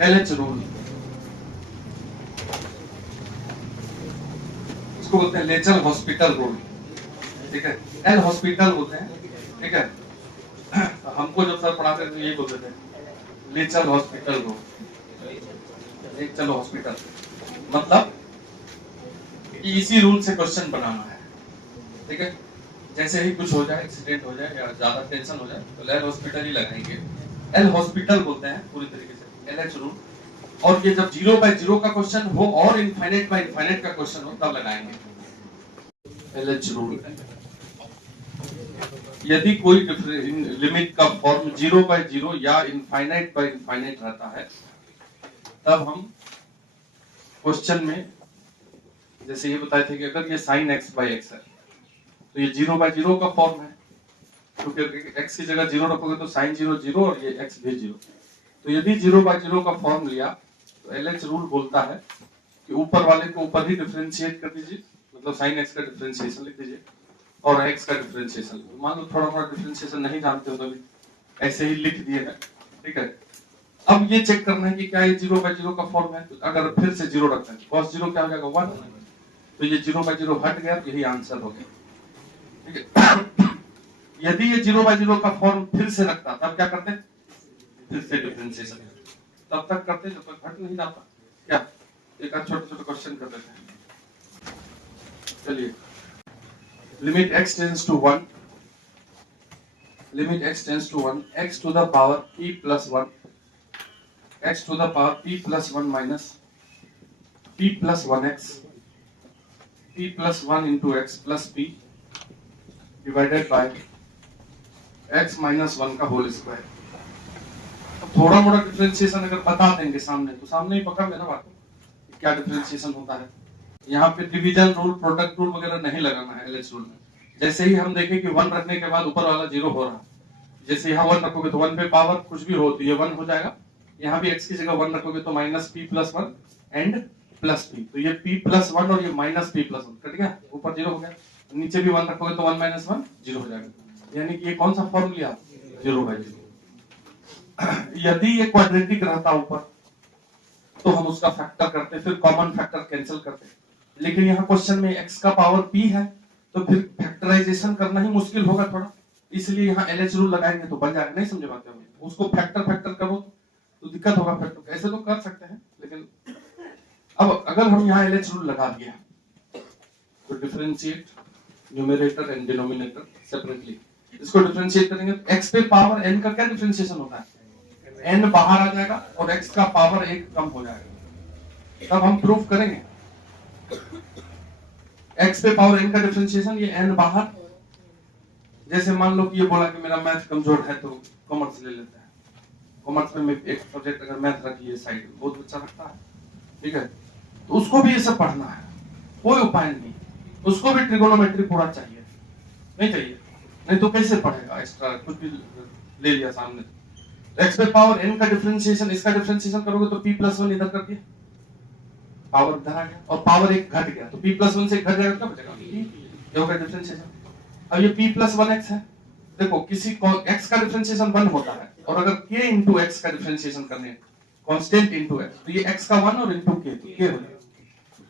LH rule, इसको बोलते हैं लेचर हॉस्पिटल रूल, ठीक है, एल हॉस्पिटल बोलते हैं, ठीक है। हमको जब सर पढ़ाते थे यही बोलते थे लेचर हॉस्पिटल रूल, एक चलो हॉस्पिटल, मतलब कि इसी रूल से क्वेश्चन बनाना है, ठीक है। जैसे ही कुछ हो जाए, एक्सीडेंट हो जाए या ज्यादा टेंशन हो जाए तो एल हॉस्पिटल ही लगाएंगे, एल हॉस्पिटल बोलते हैं पूरी तरीके से, LH रूल। और ये जब 0 बाय 0 का क्वेश्चन हो और इनफाइनाइट बाय इनफाइनाइट का क्वेश्चन हो तब लगाएंगे LH रूल। यदि कोई लिमिट का फॉर्म 0 बाय 0 या इनफाइनाइट बाय इनफाइनाइट रहता है तब हम क्वेश्चन में जैसे ये बताए थे कि अगर ये sin x बाय x है तो ये 0 बाय 0 का फॉर्म है, क्योंकि तो x की जगह 0 रखोगे तो sin 0 0 और ये x भी 0। तो यदि 0 बाय 0 का फॉर्म लिया तो LH रूल बोलता है कि ऊपर वाले को ऊपर ही डिफरेंशिएट कर दीजिए, मतलब sin x का डिफरेंशिएशन लिख दीजिए और x का डिफरेंशिएशन। मान लो थोड़ा थोड़ा डिफरेंशिएशन नहीं जानते हो तो ऐसे ही लिख दिए है, ठीक है। अब ये चेक करना है कि क्या ये 0 बाय 0 का फॉर्म है, तो अगर फिर से 0 रखते हैं cos 0 क्या हो जाएगा 1, तो ये 0 बाय 0 हट गया, यही आंसर हो गया, ठीक है। यदि ये 0 बाय 0 का फॉर्म फिर से रखता तब क्या करते, फिर से डिफरेंशिएशन तब तक करते जब तक हट नहीं जाता। क्या एक छोटे छोटे क्वेश्चन कर देते हैं, चलिए। Limit x tends to 1, limit x tends to 1, x to the power p plus 1, x to the power p plus 1 minus p plus 1x, p plus 1 into x plus p divided by x minus 1 का whole square. अब थोड़ा मोड़ा differentiation अगर बता देंगे सामने तो सामने ही पकड़ लेना बात, क्या डिफरेंशिएशन होता है। यहाँ पे डिवीजन रूल, प्रोडक्ट रूल वगैरह नहीं लगाना है LH रूल में। जैसे ही हम देखें कि 1 रखने के बाद ऊपर वाला 0 हो रहा, जैसे यहाँ 1 रखोगे तो 1 पे पावर कुछ भी हो तो ये 1 हो जाएगा, यहाँ भी x की जगह 1 रखोगे तो minus p plus 1 and plus p, तो ये p प्लस 1 और ये माइनस p प्लस 1 कट गया, ऊपर 0 हो गया, नीचे भी 1 रखोगे तो 1 माइनस 1 0 हो जाएगा, यानी कि ये कौन सा फॉर्म लिया 0 बाय 0। यदि ये क्वाड्रेटिक रहता ऊपर तो हम उसका फैक्टर करते, फिर कॉमन फैक्टर कैंसिल करते, लेकिन यहाँ क्वेश्चन में x का पावर p है तो फिर फैक्टराइजेशन करना ही मुश्किल होगा थोड़ा, इसलिए यहाँ LH रूल लगाएंगे तो बन जाएगा। नहीं समझे बात है, उसको फैक्टर फैक्टर करो तो दिक्कत होगा, फैक्टर ऐसे तो कर सकते हैं, लेकिन अब अगर हम यहाँ LH रूल लगा दिया तो differentiate numerator and denominator separately, इसको डिफरेंशिएट करेंगे तो x पे पावर n का क्या डिफरेंशिएशन होता है, n बाहर आ जाएगा और x का पावर 1 कम हो जाएगा, तब हम प्रूफ करेंगे x पे पावर n का डिफरेंशिएशन, ये n बाहर। जैसे मान लो कि ये बोला कि मेरा मैथ कमजोर है तो कॉमर्स ले लेते हैं, कॉमर्स में एक सब्जेक्ट अगर मैथ रखिए साइड में, बहुत अच्छा लगता है, ठीक है, तो उसको भी ये सब पढ़ना है, कोई उपाय नहीं, उसको भी ट्रिगोनोमेट्री पूरा चाहिए, नहीं चाहिए, नहीं तो कैसे पढ़ेगा, एक्स्ट्रा कुछ भी ले लिया सामने। तो x पे पावर n का डिफरेंशिएशन, इसका डिफरेंशिएशन करोगे तो p प्लस 1 इधर कर दिया, पावर इधर आ गया और पावर 1 घट गया, तो p प्लस 1 से घट जाएगा, क्या बचेगा, ये होगा डिफरेंशिएशन। अब ये p प्लस 1x है, देखो किसी x का डिफरेंशिएशन 1 होता है और अगर k इंटू x का डिफरेंशिएशन करने कांस्टेंट इंटू x, तो ये x का 1 और इंटू k, तो k हो जाएगा,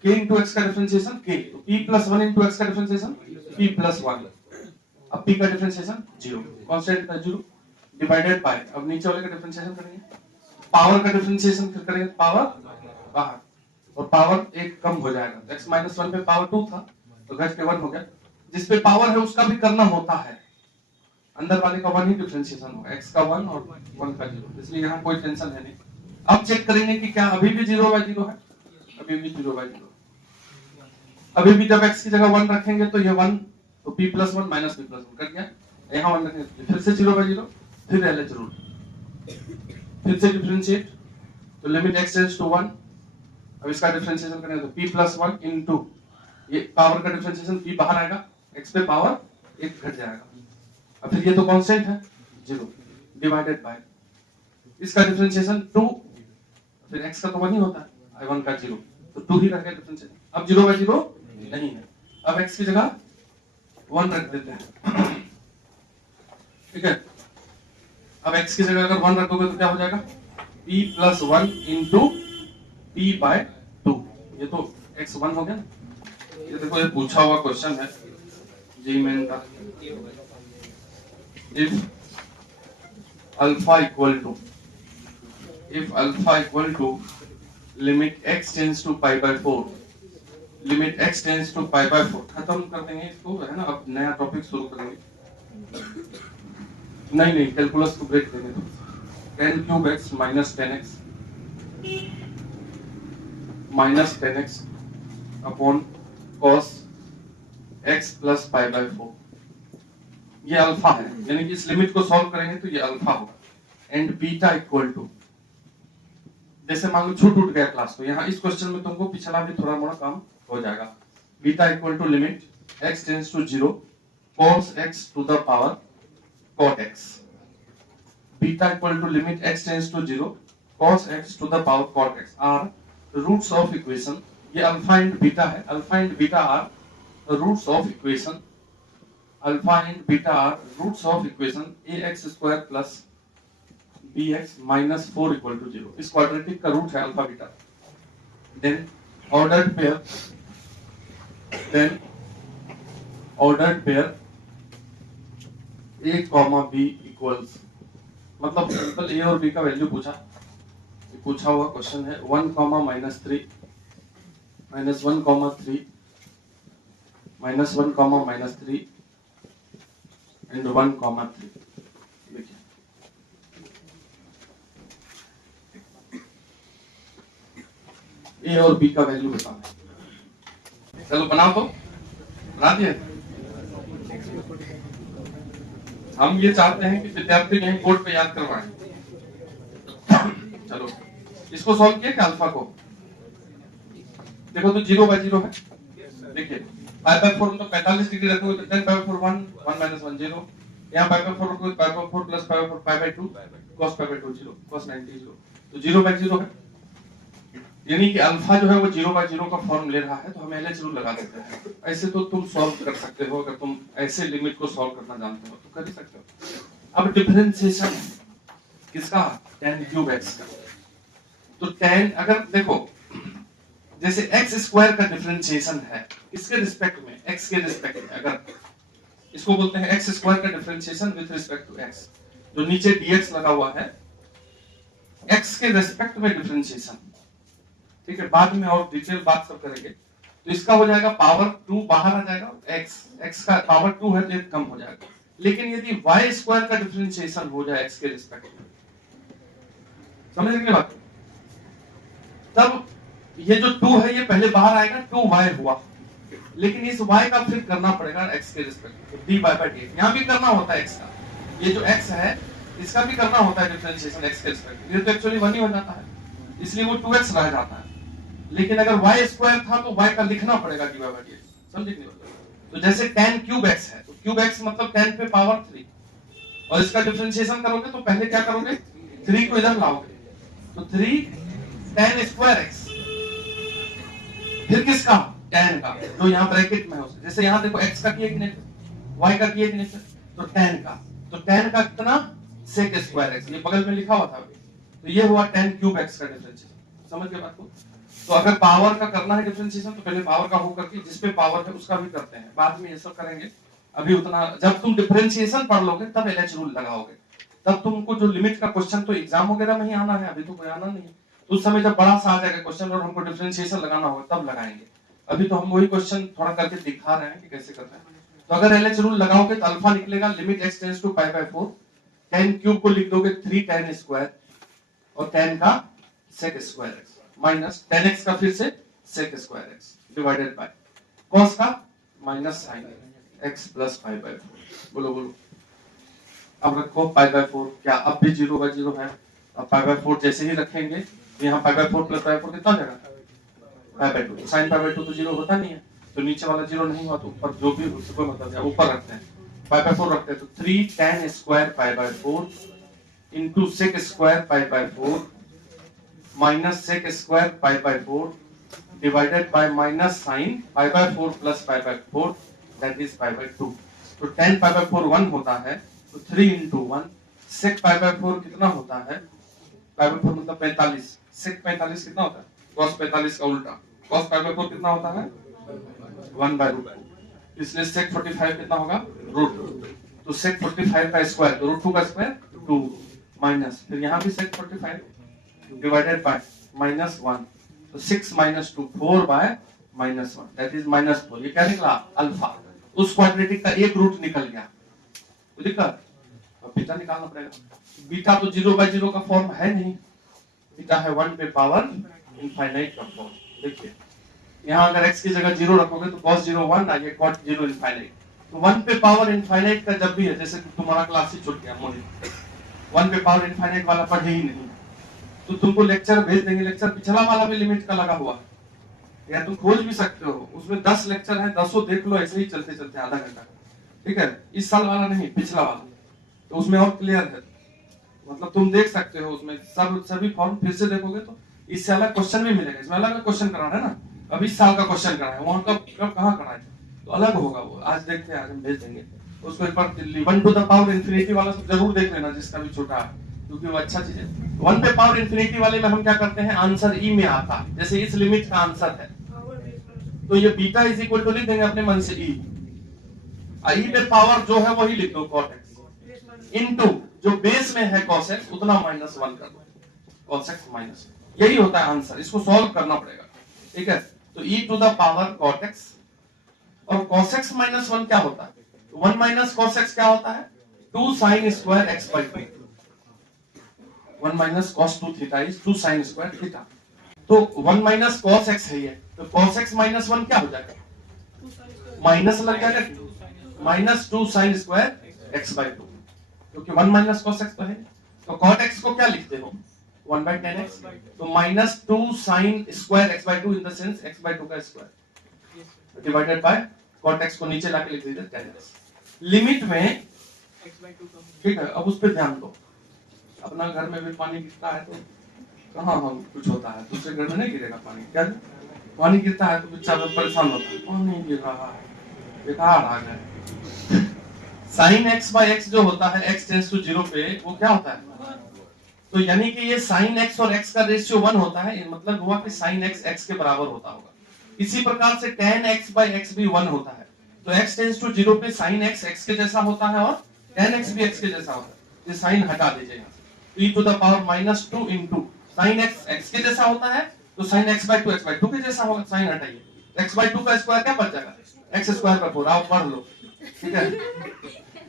k इंटू x का डिफरेंशिएशन k, तो p प्लस 1 इंटू x का डिफरेंशिएशन p प्लस 1, अब p का डिफरेंशिएशन 0, कांस्टेंट का 0 डिवाइडेड बाय, अब नीचे वाले का डिफरेंशिएशन करेंगे, पावर का डिफरेंशिएशन फिर करेंगे, पावर बाहर और पावर 1 कम हो जाएगा, x माइनस 1 पे पावर 2 था तो घट के 1 हो गया, जिस पे पावर है उसका भी करना होता है, अंदर वाले का 1 ही डिफरेंशिएशन होगा, x का 1 और 1 का 0, इसलिए यहाँ कोई टेंशन है नहीं। अब चेक करेंगे कि क्या अभी भी 0 बाय 0 है, अभी भी 0 बाय 0, अभी भी जब x की जगह 1 रखेंगे तो ये 1, तो p plus 1 minus p plus 1 cut गया, यहाँ 1 रखेंगे फिर से 0 बाय 0, फिर LH रूल, फिर से डिफरेंशिएट, तो लिमिट x टेंड्स टू 1, अब इसका डिफरेंशिएशन करेंगे तो p प्लस 1 इंटू ये पावर का डिफरेंशिएशन p बाहर आएगा, x पे पावर 1 घट जाएगा, अब फिर ये तो कांस्टेंट है 0 डिवाइडेड बाय इसका डिफरेंशिएशन 2, फिर x का तो 1 ही होता है, i1 का 0, तो 2 ही रह गया डिफरेंशिएशन, अब 0 बाय 0 नहीं है, अब x की जगह 1 रख देते हैं, ठीक है, अब x की जगह अगर 1 रखोगे तो क्या हो जाएगा, p plus 1 into p by 2। ये तो x1 हो गया ना। ये देखो ये पूछा हुआ क्वेश्चन है जी मेन का। If alpha equal to limit x tends to pi by 4, limit x tends to pi by 4। खत्म कर देंगे इसको, है ना। अब नया टॉपिक शुरू करेंगे। नहीं कैलकुलस को ब्रेक देंगे। तो 10 cube x minus 10x upon cos x plus pi by 4। ये अल्फा है, यानी कि इस लिमिट को सॉल्व करेंगे तो ये अल्फा होगा। एंड बीटा इक्वल टू, जैसे मान लो छूट उठ गया क्लास, तो यहाँ इस क्वेश्चन में तुमको पिछला भी थोड़ा मोड़ा काम हो जाएगा। Beta equal to limit x tends to 0 cos x to the power cot x। Beta equal to limit x tends to 0 cos x to the power cot x are roots of equation. ये alpha and beta है। Alpha and beta are roots of equation. Alpha and beta are roots of equation ax square plus bx minus 4 equal to 0। इस quadratic का root है alpha beta. Then ordered pair a comma b equals, मतलब simple a और b का value पूछा हुआ question है। 1 comma minus 3 minus 1 comma 3 minus 1 comma minus 3 and 1 comma 3। देखिए ए और बी का वैल्यू बताना है। चलो बनाओ, तो बना दिए। हम ये चाहते हैं कि विद्यार्थी कहीं बोर्ड पे याद करवाएं। चलो इसको सॉल्व किया क्या अल्फा को? देखो तो 0 बाय 0 है। देखिए पाई बाय 4 तो 45 डिग्री रखोगे तो 10 पाई बाय 4 1 माइनस 1 0। यहाँ पाई बाय 4 रखोगे पाई by 4 plus pi by 4 pi by 2 cos pi by 2 0 cos 90 0, तो 0 बाय 0 है। यानी कि अल्फा जो है वो 0 बाय 0 का फॉर्म ले रहा है, तो हम LH रूल लगा देते हैं। ऐसे तो तुम सॉल्व कर सकते हो, अगर तुम ऐसे लिमिट को सॉल्व करना जानते हो तो कर ही सकते हो। अब डिफरेंशिएशन किसका? tan क्यूब x का। तो tan, अगर देखो जैसे x स्क्वायर का डिफरेंशिएशन है इसके रिस्पेक्ट में, x के रिस्पेक्ट में, अगर इसको बोलते हैं x स्क्वायर का differentiation with respect to x। जो नीचे dx लगा हुआ है x के रिस्पेक्ट में डिफरेंशिएशन, ठीक है। बाद में और डिटेल बात सब करेंगे। तो इसका हो जाएगा पावर 2 बाहर आ जाएगा, x का पावर 2 है तो ये कम हो जाएगा। लेकिन यदि y स्क्वायर का डिफरेंशिएशन हो जाए x के रिस्पेक्ट में, समझ रहे बात? तब ये जो 2 है ये पहले बाहर आएगा, 2y हुआ, लेकिन इस y का फिर करना पड़ेगा x के रिस्पेक्ट में, dy बाय dx। यहां भी करना होता है x का, ये जो x है इसका भी करना होता है डिफरेंशिएशन x के रिस्पेक्ट में। ये तो एक्चुअली 1 ही हो जाता है, इसलिए वो 2x रह जाता है। लेकिन अगर y स्क्वायर था तो y का लिखना पड़ेगा dy बाय dx। समझ नहीं? तो जैसे tan क्यूब x है, तो क्यूब x मतलब tan पे पावर 3, और इसका डिफरेंशिएशन करोगे तो पहले क्या करोगे? 3 को इधर लाओगे, तो 3 tan स्क्वायर x, फिर किसका? tan का, जो यहाँ ब्रैकेट में है उसे। जैसे यहाँ देखो x का किया कि नहीं, y का किया कि नहीं, तो tan का, तो tan का कितना? sec स्क्वायर x, ये बगल में लिखा हुआ था। तो ये हुआ tan क्यूब x का डिफरेंशिएशन। समझ गए बात को? तो अगर पावर का करना है डिफरेंशिएशन तो पहले पावर का हो करके जिस पे पावर है उसका भी करते हैं, बाद में ये सब करेंगे। अभी उतना, जब तुम डिफरेंशिएशन पढ़ लोगे तब LH रूल लगाओगे, तब तुमको जो लिमिट का क्वेश्चन तो एग्जाम वगैरह में ही आना है, अभी तो कोई आना नहीं है। तो उस समय जब बड़ा सा आ जाएगा क्वेश्चन और हमको डिफरेंशिएशन लगाना होगा तब लगाएंगे। अभी तो हम वही क्वेश्चन थोड़ा करके दिखा रहे हैं कि कैसे करते हैं। तो अगर LH रूल लगाओगे तो अल्फा निकलेगा limit x tends to pi by 4, tan cube को लिख दोगे 3 tan स्क्वायर, और tan का sec square x minus tan x का फिर से sec square x divided by cos का minus sin x plus pi by 4। बोलो बोलो। अब रखो पाई बाय 4, क्या अब भी 0 बाय 0 है? अब पाई बाय 4 जैसे ही रखेंगे तो यहाँ पाई बाय 4 प्लस पाई बाय 4 कितना हो जाएगा? Pi by 2। sin pi by 2 तो 0 होता नहीं है, तो नीचे वाला 0 नहीं हुआ, तो ऊपर जो भी उससे कोई मतलब नहीं, ऊपर रखते हैं पाई बाय 4 रखते हैं। तो 3 tan square pi by 4 into sec square pi by 4 minus sec square pi by 4 divided by minus sin pi by 4 plus pi by 4 that is pi by 2। तो tan पाई बाय 4 1 होता है, तो 3 into 1 sec pi by 4 कितना होता है? पाई by 4 मतलब 45, सेक 45 कितना होता है? cos 45 का उल्टा, cos पाई बाय 4 कितना होता है? 1/√2, इसलिए sec 45 कितना होगा? √2। तो sec 45 का स्क्वायर तो √2 का स्क्वायर 2 माइनस, फिर यहाँ भी sec 45 डिवाइडेड बाय -1, तो 6 - 2 4/-1, दैट इज -4। ये क्या निकला? अल्फा। उस क्वाड्रेटिक का एक रूट निकल गया, तो दिक्कत, अब बीटा निकालना पड़ेगा। बीटा तो 0/0 का फॉर्म है नहीं, बीटा है 1 पे पावर इनफाइनाइट का फॉर्म। देखिए यहाँ अगर x की जगह 0 रखोगे तो cos 0 1 आ गया, cot 0 इनफाइनाइट। तो 1 पे पावर इनफाइनाइट का जब भी है, जैसे तुम्हारा क्लास ही छूट गया मोनी, 1 पे पावर इनफाइनाइट वाला पढ़े ही नहीं, तो तुमको लेक्चर भेज देंगे, लेक्चर पिछला वाला भी लिमिट का लगा हुआ है, या तुम खोज भी सकते हो, उसमें 10 लेक्चर है, 10 देख लो ऐसे ही चलते चलते आधा घंटा, ठीक है। इस साल वाला नहीं, पिछला वाला, तो उसमें और क्लियर है, मतलब तुम देख सकते हो उसमें सब सभी फॉर्म फिर से देखोगे तो इससे अलग क्वेश्चन भी मिलेगा। इसमें अलग क्वेश्चन करा है ना, अब इस साल का क्वेश्चन करा है, वहां कब कहाँ करा है, तो अलग होगा वो। आज देखते हैं, आज हम भेज देंगे उसको एक बार। 1 टू द पावर इन्फिनिटी वाला सब जरूर देख लेना, जिसका भी छोटा है, क्योंकि वो अच्छा चीज है। 1 पे पावर इन्फिनिटी वाले में हम क्या करते हैं, आंसर ई में आता है, जैसे इस लिमिट का आंसर है, तो ये बीटा इज इक्वल टू लिख देंगे अपने मन से ई पे पावर जो है वही लिख दो, cot x इनटू जो बेस में है cos x उतना -1 कर दो, cos x माइनस, यही होता है आंसर। इसको सॉल्व करना पड़ेगा, ठीक है। तो e to the power cot x, और cos x -1 क्या होता है? 1 माइनस cos x क्या होता है? 2 sin square x/2। 1 minus cos 2 theta is 2 sin square theta. तो 1 माइनस cos x है ये, तो cos x -1 क्या हो जाएगा? माइनस लग जाएगा, -2 sin स्क्वायर x/2, क्योंकि 1 माइनस cos x तो है। तो cot x को क्या लिखते हो? 1/10x, तो -2 sin square x/2 in the sense x/2 का square divided by cot x को नीचे लाके लिख दीजिए 10x। लिमिट में ठीक है, अब उस पर ध्यान दो। अपना घर में भी पानी गिरता है तो कहाँ हम कुछ होता है, दूसरे घर में नहीं गिरेगा पानी, क्या पानी गिरता है तो बेचारा परेशान होता है, पानी गिर रहा है, बेकार आ गए। sin x/x जो होता है x टेंड्स टू 0 पे, वो क्या होता है? तो यानी कि ये sin x और x का रेशियो 1 होता है, मतलब हुआ कि sin x x के बराबर होता होगा। इसी प्रकार से tan x/x भी 1 होता है, तो x टेंड्स टू 0 पे sin x x के जैसा होता है और tan x भी x के जैसा होता है। ये sin हटा दीजिए यहाँ से, e to the power -2 into sin x x के जैसा होता है, तो sin x/2 x/2 के जैसा होगा। sin हटाइए, x/2 का स्क्वायर क्या बच जाएगा? x²/4। आप पढ़ लो, ठीक है।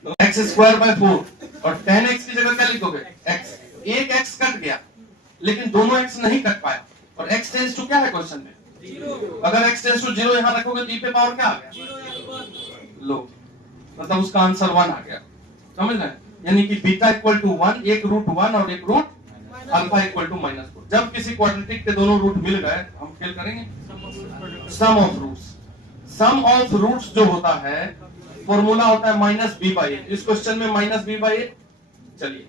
तो x²/4 और tan x की जगह क्या लिखोगे? x। एक x कट गया, लेकिन दोनों x नहीं कट पाया, और x टेंड्स टू क्या है क्वेश्चन में? 0। अगर x टेंड्स टू 0 यहां रखोगे तो e पे पावर क्या आ गया? लो, मतलब उसका आंसर 1 आ गया, समझ रहे हैं? यानी कि बीटा इक्वल टू 1, एक √1 और एक रूट अल्फा इक्वल टू -4। जब किसी क्वाड्रेटिक के दोनों रूट मिल गए, हम खेल करेंगे sum of roots. Sum of roots जो होता है फॉर्मूला होता है -b/a। इस क्वेश्चन में -b/a, चलिए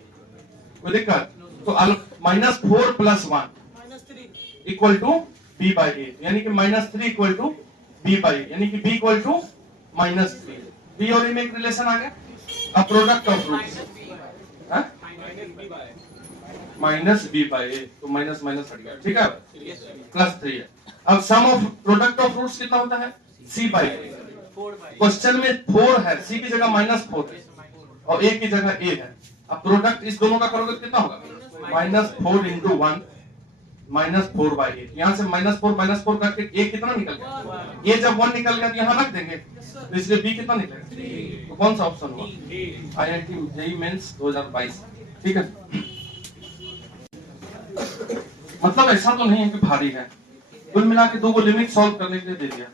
कोई दिक्कत? तो -4 + 1 इक्वल टू b/a, यानी कि -3 इक्वल टू b/a, यानी कि b इक्वल टू -3। b और a में एक रिलेशन आ गया। अब प्रोडक्ट ऑफ रूट्स -b/a, तो माइनस माइनस हट गया, ठीक है, +3 है। अब सम ऑफ प्रोडक्ट ऑफ रूट्स कितना होता है? c/a। क्वेश्चन में 4 है, c की जगह -4 है और a की जगह a है। अब प्रोडक्ट इस दोनों का करोगे तो कितना होगा? -4 × 1 -4/8। यहाँ से -4 करके a कितना निकल गया? a जब 1 निकल गया तो यहाँ रख देंगे, तो इसलिए b कितना निकलेगा? तो कौन सा ऑप्शन हुआ? IIT JEE मेंस 2022, ठीक है। मतलब ऐसा तो नहीं है कि भारी है, कुल मिला के दो लिमिट सॉल्व करने के लिए दे दिया।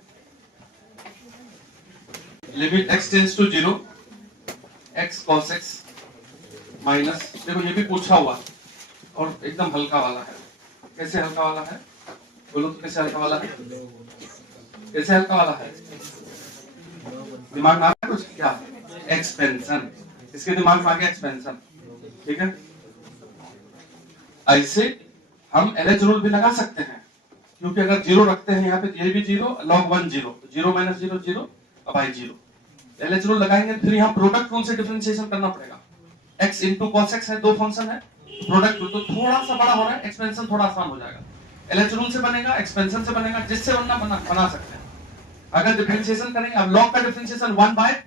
Limit x tends to 0, x cos x minus, देखो ये भी पूछा हुआ और एकदम हल्का वाला है। कैसे हल्का वाला है? बोलो तो कैसे हल्का वाला है? कैसे हल्का वाला है? दिमाग में आ रहा है कुछ? क्या? एक्सपेंशन। इसके दिमाग में आ गया एक्सपेंशन, ठीक है। ऐसे हम LH रूल भी लगा सकते हैं, क्योंकि अगर 0 रखते हैं यहाँ पे, ये भी 0, log 1 0, 0 - 0 0 by 0। LH रूल लगाएंगे, फिर यहाँ प्रोडक्ट रूल से डिफरेंशिएशन करना पड़ेगा। x into cos x है, दो फंक्शन है, प्रोडक्ट रूल तो थोड़ा सा बड़ा हो रहा है, एक्सपेंशन थोड़ा आसान हो जाएगा। एलएच रूल से बनेगा, एक्सपेंशन से बनेगा, जिससे बना सकते हैं। अगर डिफरेंशिएशन करेंगे, अब लॉग का डिफरेंशिएशन 1 बाय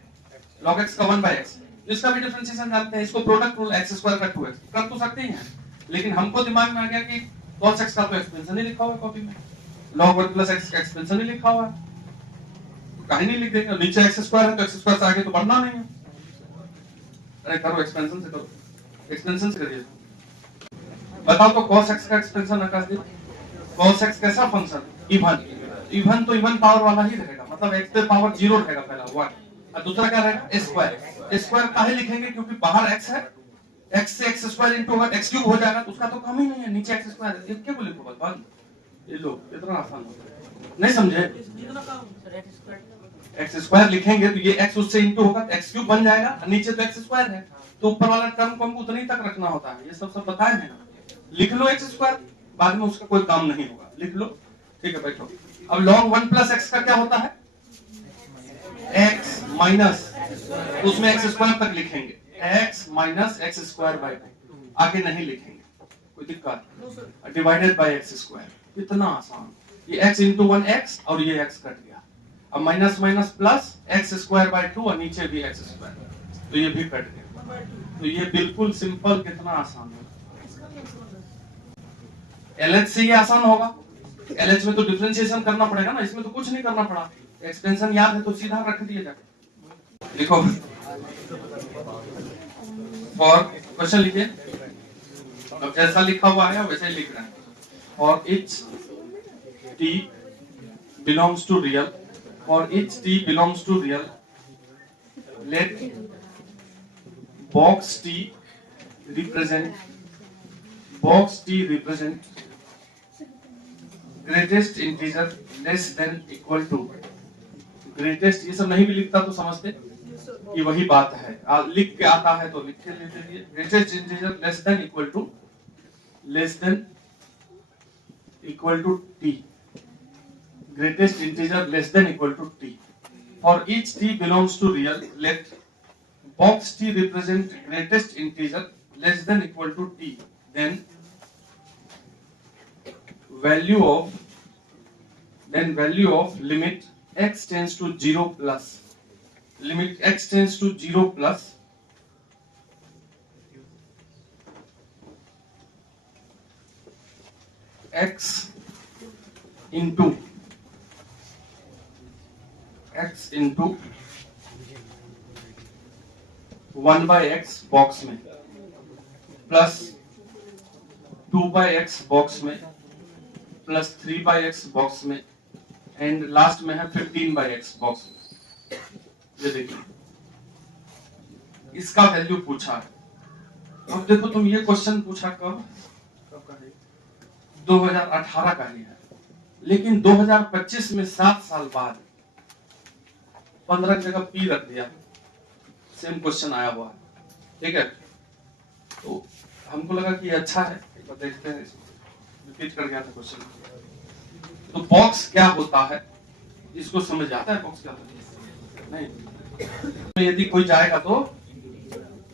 log x का 1 बाय x, इसका भी डिफरेंशिएशन जानते हैं, इसको प्रोडक्ट रूल x स्क्वायर का 2x कर तो सकते ही हैं, लेकिन हमको दिमाग में आ गया कि cos x का तो एक्सपेंशन ही लिखा हुआ है कॉपी में, log 1 प्लस x का एक्सपेंशन ही लिखा हुआ है, तो कहीं नहीं लिख देंगे, नीचे x स्क्वायर है तो x स्क्वायर से आगे तो बढ़ना नहीं है। अरे करो एक्सपेंशन से करो, एक्सपेंशन से करिए। बताओ तो cos x का एक्सपेंशन आकाश जी, cos x कैसा फंक्शन, इवन तो इवन पावर वाला ही रहेगा, मतलब x पे पावर 0 रहेगा पहला 1, और दूसरा क्या रहेगा स्क्वायर। स्क्वायर काहे लिखेंगे, क्योंकि बाहर x है, x से x स्क्वायर इनटू अगर x क्यूब हो जाएगा तो उसका तो काम ही नहीं है, नीचे x स्क्वायर है, ये क्या को लिखो बस, ये लो इतना आसान हो गया, नहीं समझे? x स्क्वायर लिखेंगे तो ये x उससे इनटू होगा तो x क्यूब बन जाएगा, और नीचे तो x स्क्वायर है, तो ऊपर वाला टर्म को हमको उतनी तक रखना होता है, ये सब बताए हैं ना। लिख लो x स्क्वायर, बाद में उसका कोई काम नहीं होगा, लिख लो, ठीक है बैठो। अब log 1 प्लस x का क्या होता है, x माइनस, उसमें x स्क्वायर तक लिखेंगे, x minus x square by 2, आगे नहीं लिखेंगे, कोई दिक्कत, डिवाइडेड बाय एक्स स्क्वायर, इतना आसान। ये x इंटू 1 x और ये x कट गया, अब minus minus plus x square by 2 और नीचे भी एक्स स्क्वायर, तो ये भी कट गया, तो ये बिल्कुल सिंपल, कितना आसान है। LH से ये आसान होगा, LH में तो डिफरेंशिएशन करना पड़ेगा ना, इसमें तो कुछ नहीं करना पड़ा, एक्सपेंशन याद है तो सीधा रख दिया जाए। लिखो और क्वेश्चन लिखिए, अब जैसा लिखा हुआ है वैसे ही लिख रहे हैं। और each t belongs to real, for each t belongs to real, let box t represent greatest integer less than equal to greatest, ये सब नहीं भी लिखता तो समझते कि वही बात है, लिख के आता है तो लिख के ले लीजिए, greatest integer less than equal to t, greatest integer less than equal to t, for each t belongs to real, let box t represent greatest integer less than equal to t, then value of limit x tends to 0 plus, limit x tends to 0 plus x into 1 by x box में plus 2 by x box में plus 3 by x box में and last में है 15 by x box में। ये देखिए इसका value पूछा है। अब देखो तुम ये क्वेश्चन पूछा कब का है, 2018 का ही है, लेकिन 2025 में 7 साल बाद 15 की जगह पी रख दिया, सेम क्वेश्चन आया हुआ है, ठीक है। तो हमको लगा कि अच्छा है, एक बार देखते हैं, रिपीट कर गया था क्वेश्चन। तो बॉक्स क्या होता है इसको समझ आता है, बॉक्स क्या होता है नहीं, तो यदि कोई जाएगा तो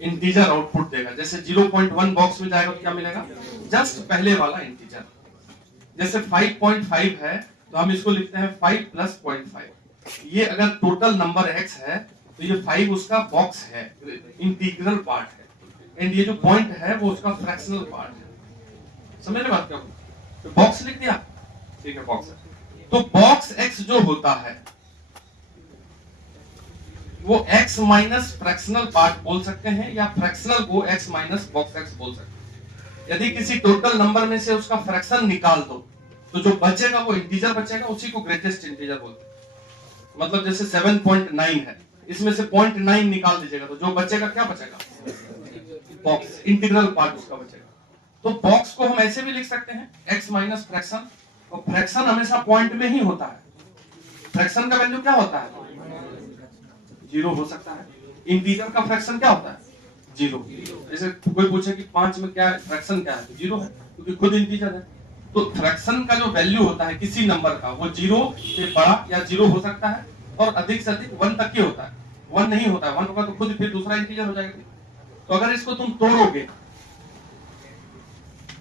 इंटीजर आउटपुट देगा, जैसे 0.1 बॉक्स में जाएगा तो क्या मिलेगा, जस्ट पहले वाला इंटीजर। जैसे 5.5 है तो हम इसको लिखते हैं 5 प्लस 0.5, ये अगर टोटल नंबर x है तो ये 5 उसका बॉक्स है, इंटीग्रल पार्ट है, एंड ये जो पॉइंट है वो उसका फ्रैक्शनल पार्ट है। समझ रहे बात क्या, तो बॉक्स लिख दिया, ठीक है बॉक्स है। तो बॉक्स x जो होता है वो x माइनस फ्रैक्शनल पार्ट बोल सकते हैं, या फ्रैक्शनल को x माइनस बॉक्स x बोल सकते हैं। यदि किसी टोटल नंबर में से उसका फ्रैक्शन निकाल दो तो जो बचेगा वो इंटीजर बचेगा, उसी को ग्रेटेस्ट इंटीजर बोलते हैं। मतलब जैसे 7.9 है, इसमें से 0.9 निकाल दीजिएगा तो जो बचेगा क्या बचेगा, बॉक्स, इंटीग्रल पार्ट उसका बचेगा। तो बॉक्स को हम ऐसे भी लिख सकते हैं x माइनस फ्रैक्शन, और फ्रैक्शन हमेशा पॉइंट में ही होता है। फ्रैक्शन का वैल्यू क्या होता है, 0 हो सकता है। इंटीजर का फ्रैक्शन क्या होता है, 0। जैसे कोई पूछे कि 5 में क्या फ्रैक्शन क्या है, तो 0 है, क्योंकि खुद इंटीजर है। तो फ्रैक्शन का जो वैल्यू होता है किसी नंबर का, वो 0 से बड़ा या 0 हो सकता है, और अधिक से अधिक 1 तक ही होता है। 1 नहीं होता है, 1 होगा तो खुद फिर दूसरा इंटीजर हो जाएगा। तो अगर इसको तुम तोड़ोगे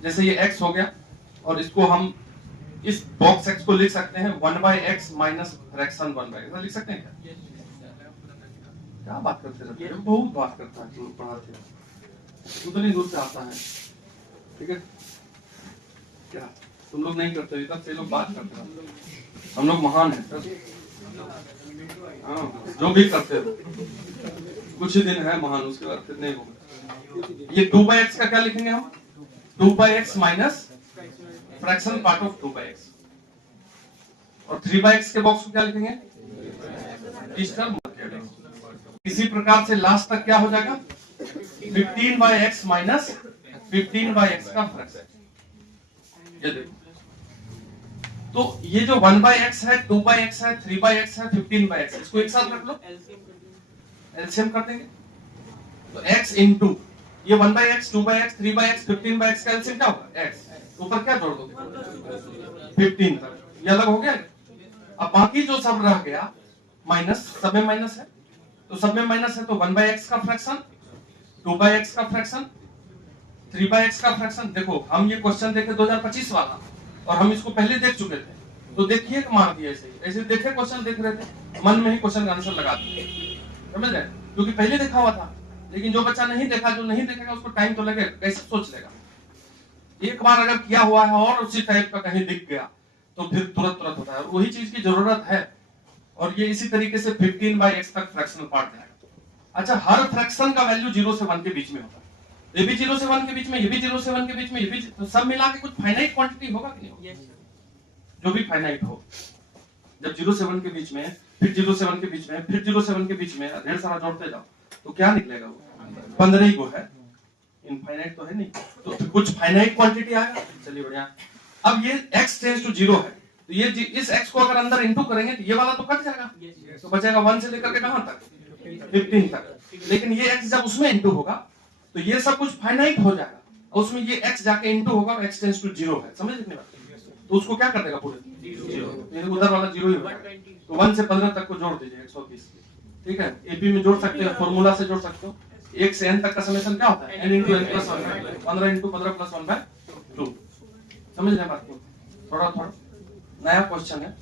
जैसे ये x हो गया और इसको हम इस बॉक्स x को लिख सकते हैं 1/x माइनस फ्रैक्शन 1/x, ऐसा लिख सकते हैं क्या? क्या बात करते रहते हैं, बहुत बात करता है तुम पढ़ाते हो, उतनी दूर से आता है, ठीक है? क्या तुम लोग नहीं करते, इधर से लोग बात करते हैं, हम लोग महान हैं। हाँ, जो भी करते हो कुछ ही दिन है महान, उसके बाद फिर नहीं होगा। ये 2/x का क्या लिखेंगे हम? 2/x minus fraction part of 2/x, और 3/x के बॉक्स को क्या लिखेंगे? इस टर्म इसी प्रकार से लास्ट तक क्या हो जाएगा? 15/x माइनस 15/x का फ्रैक्शन। ये देखो, तो ये जो 1/x है, 2/x है, 3/x है, 15/x, इसको एक साथ रख लो, एलसीएम कर देंगे। तो x इंटू ये 1/x, 2/x, 3/x, 15/x का एलसीएम क्या होगा? x, ऊपर क्या जोड़ दोगे? 15 तक, ये अलग हो गया। अब बाकी जो सब रह गया माइनस, सब में माइनस है, तो सब में माइनस है, तो 1/x का फ्रैक्शन, 2/x का फ्रैक्शन, 3/x का फ्रैक्शन। देखो हम ये क्वेश्चन देखे 2025 वाला, और हम इसको पहले देख चुके थे, तो देखिए मार दिया ऐसे ऐसे देखे, क्वेश्चन देख रहे थे, मन में ही क्वेश्चन का आंसर लगा दिए, समझ रहे? क्योंकि पहले देखा हुआ था। लेकिन जो बच्चा नहीं देखा, जो नहीं देखेगा उसको टाइम तो लगेगा, कैसे सोच लेगा? एक बार अगर किया हुआ है और उसी टाइप का कहीं दिख गया तो फिर तुरंत होता है, वही चीज की जरूरत है। और ये इसी तरीके से 15/x तक फ्रैक्शनल पार्ट है। अच्छा, हर फ्रैक्शन का वैल्यू 0 से 1 के बीच में होता है, ये भी 0 से 1 के बीच में, ये भी 0 से 1 के बीच में, ये भी, तो सब मिला के कुछ फाइनाइट क्वांटिटी होगा कि नहीं होगा? जो भी फाइनाइट हो, जब 0 से 1 के बीच में, फिर 0 से 1 के बीच में, फिर 0 से 1 के बीच में ढेर सारा जोड़ते जाओ, तो क्या निकलेगा? वो 15 ही को है, इनफाइनाइट तो है नहीं, तो फिर कुछ फाइनाइट क्वांटिटी आएगा। चलिए बढ़िया। अब ये x टेंड्स टू 0 है, तो ये इस x को अगर अंदर इंटू करेंगे तो ये वाला तो कट जाएगा, तो बचेगा 1 से लेकर के कहां तक? 15 तक। लेकिन ये x जब उसमें इंटू होगा तो ये सब कुछ फाइनाइट हो जाएगा, और उसमें ये x जाके इंटू होगा, x टेंड्स टू 0 है, समझ इतनी बात? तो उसको क्या कर देगा? पूरे 0, उधर वाला 0 ही होगा। तो 1 से 15 तक को जोड़ दीजिए, 120, ठीक है? एपी में जोड़ सकते हो, फॉर्मूला से जोड़ सकते हो। 1 से n तक का समेशन क्या होता है? n × n + 1, 15 × 15 + 1/2। समझ रहे हैं बात को? थोड़ा नया क्वेश्चन है।